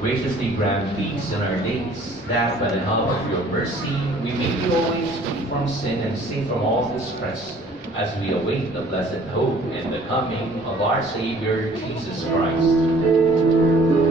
graciously grant peace in our days, that by the help of your mercy we may be always free from sin and safe from all distress, as we await the blessed hope and the coming of our Savior Jesus Christ.